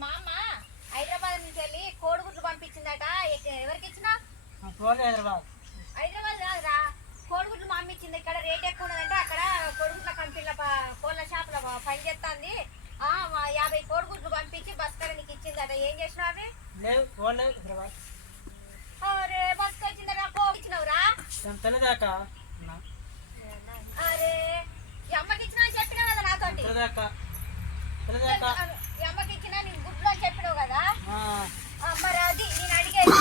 మా అమ్మ హైదరాబాద్ నుంచి వెళ్ళి కోడిగుడ్లు పంపించిందట. ఎవరికి ఇచ్చినా? హైదరాబాద్ కాదురా, కోడిగుడ్లు మా అమ్మ ఇచ్చింది. ఇక్కడ రేట్ ఎక్కువ ఉన్నదంటే అక్కడ కోడిగుడ్ల కంపెనీల కోళ్ళ షాపుల పని చేస్తుంది. 50 కోడిగుడ్లు పంపించి బస్కర్ నీకు ఇచ్చిందట. ఏం చేసినావు అవి? అరే బస్కు వచ్చిందట, ఇచ్చినవురా? అరే ఈ అమ్మకి ఇచ్చినా అని చెప్పినావు కదా నాతోటి. ఈ అమ్మకి ఇచ్చినా నేను గుడ్లు అని చెప్పినావు కదా. మరి అది నేను అడిగేది.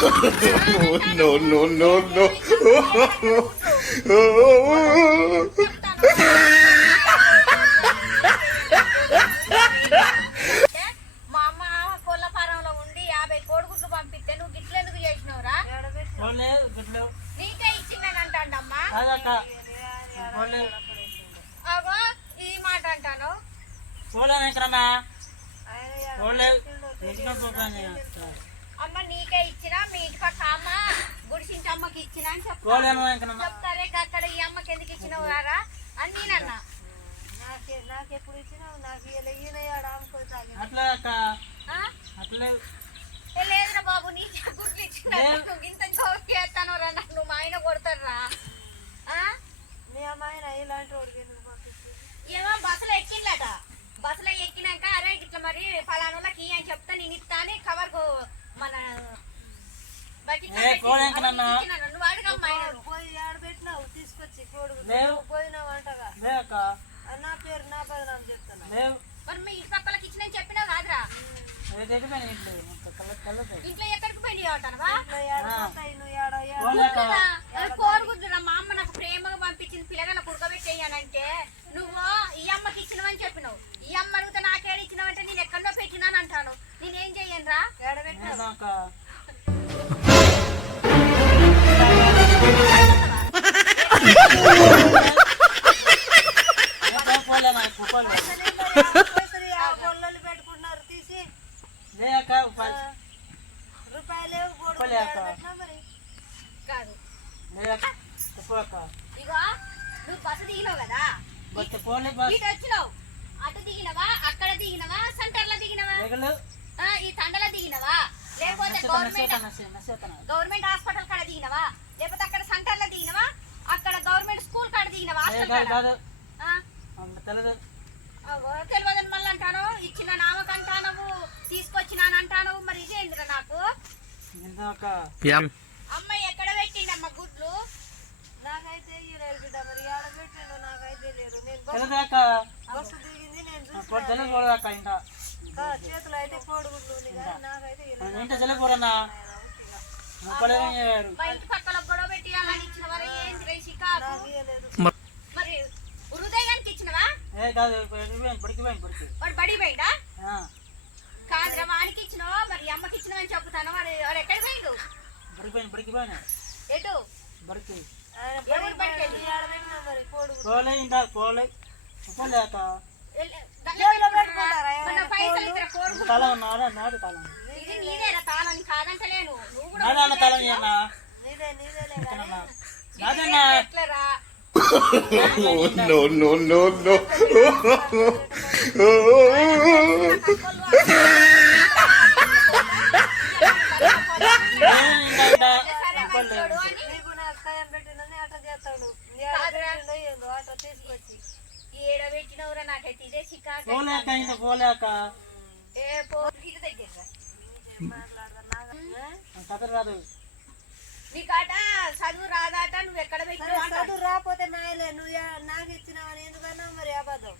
మా అమ్మ కోళ్ళ ఫారంలో ఉండి 50 కోడిగుడ్లు పంపిస్తే నువ్వు గిట్లు ఎందుకు చేసినావురా? నీకే ఇచ్చిందనంటాండమ్మా. అగో ఈ మాట అంటాను. అమ్మ నీకే ఇచ్చినా, మీ ఇంటి పక్క అమ్మ గుడిసింటి అమ్మకి ఇచ్చినా అని చెప్తారే. అక్కడ ఈ అమ్మకి ఎందుకు ఇచ్చినావు రారా అని నేనన్నా. నాకెప్పుడు ఇచ్చినావు? నాకు లేదురా బాబు, నీ గుడ్లు ఇచ్చిన ఇంత జోక్ చేస్తాను రా. నువ్వు మా ఆయన కొడతారా? మీ అమ్మాయిన ఇలాంటి వాడికి ఎందుకు పంపిస్తుంది? ఏమో బస్సులో ఎక్కిందట. బస్సులో ఎక్కినాక అరే ఇట్లా మరి ఫలానాకి అని చెప్తా నేను ఇస్తా అని కవర్ మన నువ్వు అడగమ్మా. పోయి ఆడబెట్టినావు తీసుకొచ్చి కోడుగు పోయినావు అంటగా. నా పేరు నా బదనాలు చెప్తున్నా. మరి మీ ఇంటి పక్కలకి ఇచ్చిన చెప్పినావు కాదురా. ఇంట్లో ఎక్కడికి పోయి అంటానవా? కోరుగుద్దురా. మా అమ్మ నాకు ప్రేమగా పంపించింది పిల్లగాళ్ళ కుడకబెట్టేయనంటే నువ్వు ఈ అమ్మకి ఇచ్చినవని చెప్పినావు. ఈ అమ్మ అడిగితే నాకేడ ఇచ్చినావంటే నేను ఎక్కడో పెట్టినాను అంటాను. నేనేం చెయ్యను రా. పెట్టుకున్నారు తీసి రూపాయలు కాదు. ఇగో నువ్వు బస్సు దిగినావు కదా, ఇటు వచ్చినావు. అటు దిగినవా, అక్కడ దిగినవా, సెంటర్ లో దిగినవా, ఈ తండలో దిగినవా, లేకపోతే గవర్నమెంట్ హాస్పిటల్ కాడ దిగినవా, లేకపోతే అక్కడ సెంటర్ లో దిగినవా, అక్కడ గవర్నమెంట్ స్కూల్ కాడ దిగినవా? తెలియదని మళ్ళీ అంటాను. ఇచ్చిన నామకంటాను, తీసుకొచ్చినానంటాను. మరి ఇదేంద్ర నాకు? అమ్మాయి ఎక్కడ పెట్టిండమ్మ గుడ్లు? నాకైతే ఈ రైలు బిడ్డ మరి ఆడబెట్టిండు నాకైతే లేదు. నేను బస్సు దిగింది నేను చేతులు అయితే కోడిగుడ్లు నాకైతే ఇంటి పక్కల గొడవ పెట్టి ఇచ్చిన వర ఏంది షికారు? మరి హృదయానికి ఇచ్చినవా? వాడు బడి పోయిందా? కాదురా వానికి ఇచ్చినావా? మరి అమ్మకి ఇచ్చినవని చెప్తాను. వాడు ఎక్కడికి పోయిండు? ఎటు? ఎవరు పట్టుకెళ్ళి? పైసలు ఇద్దరు కోరుకుంటా. ఇది నీదేరా తాళం కాదంటలేను. నువ్వు కూడా ఎట్లరా? తీసుకొచ్చి ఏడబెట్టినవురా. నాకైతే ఇదే చికాకు. నీకాట చదువు రాదాట. నువ్వు ఎక్కడ పెట్టినావు? చదువు రాకపోతే నాయలే. నువ్వు నాకు ఇచ్చినావని ఎందుకన్నా మరి అబద్ధం.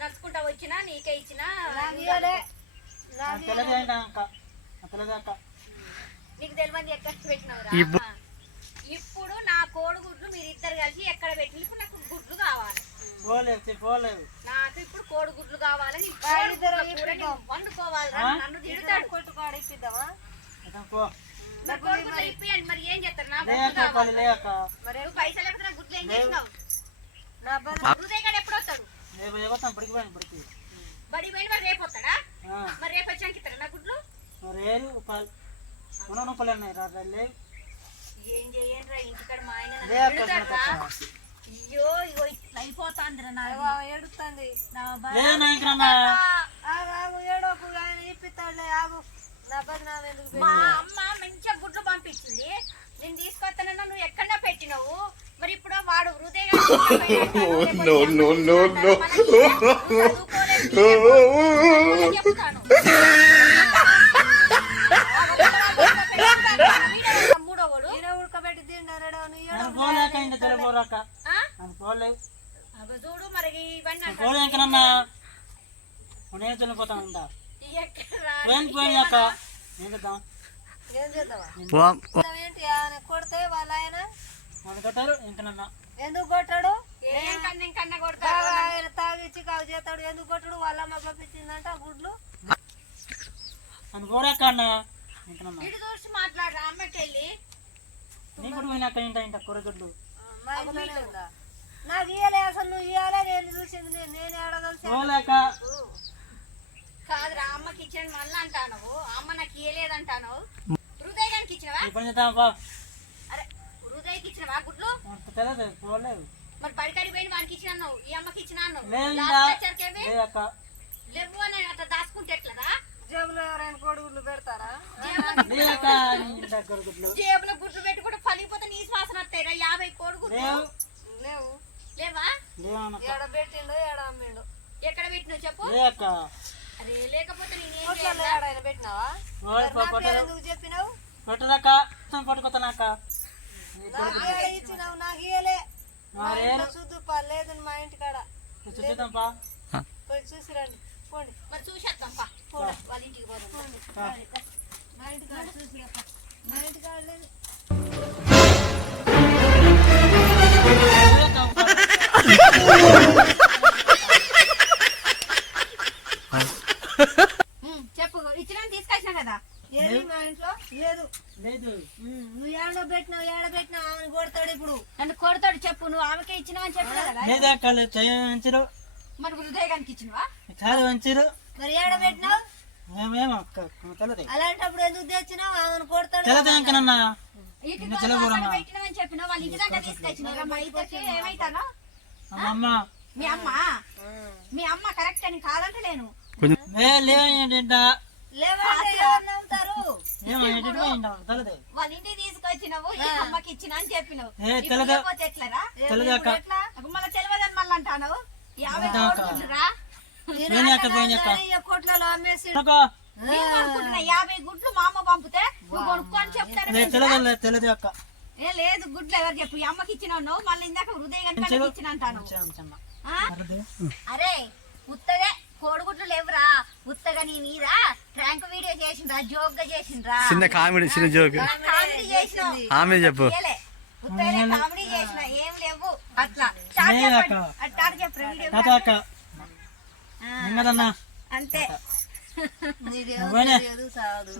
నడుచుకుంటా వచ్చినా నీకే ఇచ్చినా నీకు తెలియదు ఎక్కడ పెట్టినవురా. ఇప్పుడు నా కోడిగుడ్లు మీరిద్దరు కలిసి ఎక్కడ పెట్టిన? ఇప్పుడు నాకు గుడ్లు కావాలి. నాకు ఇప్పుడు కోడిగుడ్లు కావాలని వండుకోవాలి. నన్ను తిడతాడు. కొట్టుకోడు ఇప్పిద్దామా? ఇప్పియండి. మరి ఏం చేస్తారు? నా మరి పైసలు లేకపోతే నా గుడ్లు ఏం చేసినావు? హృదయ గారు ఎప్పుడు వస్తాడు? బడి పోయిన మరి రేపు వస్తాడా? మరి రేపు వచ్చానికి ఇస్తారా నా గుడ్లు? ఏం చేయండి రా ఇంటికాడ మా ఆయన. అయ్యో ఇగో ఇట్లా అయిపోతా ఏడుస్తుంది లేదన్నా ఇంకనన్నా ఆగు ఏడోకు ఆయన ఇప్పిస్తాడులే ఆగు నా బదనాం ఎందుకు మా అమ్మ మంచిగా గుడ్లు పంపించింది, నేను తీసుకొస్తానన్నా నువ్వు ఎక్కడన్నా పెట్టినావు. మరి ఇప్పుడు వాడు హృదయ చెప్తాను మూడోవాడు ఉడకబెట్టి తిన్నాడు పోలేక ఇంత తెలపోరాక పోలేవు చూడు మరి ఇవన్నీ పోలే ఇంకనన్నా నేను చనిపోతాను ఉంటా పోయాక ఏం చేద్దాం ఏం చేద్దావా ఏంటి ఆయన కొడితే వాళ్ళ ఆయన వాళ్ళు కట్టారు ఇంకనన్నా ఎందుకు కొట్టాడు ఏం కన్నా కొడతా ఆయన తాగిచ్చి కావు చేస్తాడు ఎందుకు కొట్టాడు వాళ్ళ అమ్మ పంపించిందంట గుడ్లు అని పోరాక అన్న ఇంకనన్నా ఇటు చూసి మాట్లాడరా అమ్మకి వెళ్ళి. నీకు కూడా పోయినాక ఇంట కూరగడ్లు మా ఇంట్లోనే ఉందా నాకు ఇయ్యలే అసలు నువ్వు ఇయ్యాలే నేను చూసింది నేను ఏడగలిసి పోలేక కాదురా అమ్మకి ఇచ్చిన మళ్ళీ అంటాను, అమ్మ నాకు ఇయ్యలేదంటాను. హృదయానికి ఇచ్చినవా? ఈ పని చేద్దామా అరే హృదయకి ఇచ్చినవా గుడ్లు? తెలియదు పోలేవు మరి బడికాడికి పోయి వానికి ఇచ్చిన అన్నావు, ఈ అమ్మకి ఇచ్చిన అన్నావు. లేదా లాస్ట్ వచ్చరికేమి లేదక్క లేవు అని అట్లా దాచుకుంటే ఎట్లదా? జేబులో ఎవరైనా కోడిగుడ్లు పెడతారా లేదక్క ఇంటి కూరగడ్లు జేబులో గుడ్లు పెట్టుకుంటే పలిగిపోతే నీ శ్వాసన వస్తాయిరా. 50 కోడిగుడ్లు లేవు లేవు లేవా? లేవనక్క ఏడ పెట్టిండు ఏడ అమ్మిండు ఎక్కడ పెట్టినావు చెప్పు? లేదక్క అరే లేకపోతే నేనేం కొట్లలో చేయాలా? ఏడైనా పెట్టినావా ఓయ్ నా పేరు ఎందుకు చెప్పినావు పట్టుదాక పట్టుకొస్తానాక నాకు ఏడ ఇచ్చినావు నాకు ఇయ్యలే మరేం చూద్దు లేదు మా ఇంటికాడ చూద్దాంపా పోయి చూసి రండి పోండి మరి చూసేద్దాం పా వాళ్ళ ఇంటికి పోదాం. మా ఇంటికాడ చూసి రా. మా ఇంటికాడ లేదు చెప్పు ఇచ్చిన తీసుకొచ్చినా కదా. ఏది మా ఇంట్లో లేదు లేదు నువ్వు ఏడో పెట్టినావు ఆమెను కొడతాడు ఇప్పుడు నన్ను కొడతాడు చెప్పు, నువ్వు ఆమెకే ఇచ్చినావని చెప్పు కదా. లేదక్క వంచరు మరి హృదయానికి ఇచ్చినవా? చాలా వంచరు మరి ఏడ పెట్టినావు ఏమేమో అక్క తెలదు అలాంటప్పుడు ఎందుకు తెచ్చినావు ఆమెను కొడతాడు తెలదు ఇంకనన్నా ఇంటికి పెట్టినవని చెప్పినావు, వాళ్ళ ఇంటి దాకా తీసుకొచ్చినావు. మా ఇద్దరికి ఏమైతానో అమ్మ మీ అమ్మ కరెక్ట్ అని కాదంటలేను. లేవేంట లేవంటే ఎవరు నమ్ముతారు తెలదు వాళ్ళ ఇంటికి తీసుకొచ్చినావు, ఈ అమ్మకి ఇచ్చిన అని చెప్పినావు. ఏ ఇప్పుడు తెలదు లేకపోతే ఎట్లరా? తెలదు అక్క అప్పుడు మళ్ళీ తెలియదని మళ్ళీ అంటాను. 50 కోడిగుడ్లురా. కొట్లలో అమ్మేసి నేను అనుకుంటున్నా 50 గుడ్లు మా అమ్మ పంపితే నువ్వు కొనుక్కో అని చెప్తాను. తెలదు అక్క ఏ లేదు గుడ్లు ఎవరు చెప్పు, ఈ అమ్మకి ఇచ్చినావు నువ్వు, మళ్ళీ ఇందాక హృదయ గంటకి ఇచ్చిన అంటాను. అరే ఉత్తగా కోడిగుడ్లు లేవురా, ఉత్తగా నీ మీద ప్రాంక్ వీడియో చేసిండ్రా, జోక్ గా చేసిండ్రా, చిన్న కామెడీ చిన్న జోక్ కామెడీ చేసినావు. ఆమె చెప్పు ఉత్తగానే కామెడీ చేసిన ఏం లేవు అట్లా స్టార్ట్ చెప్పండి. స్టార్ట్ చెప్పు వీడియో అక్క అంతే. నీదేమో తెలియదు సాదు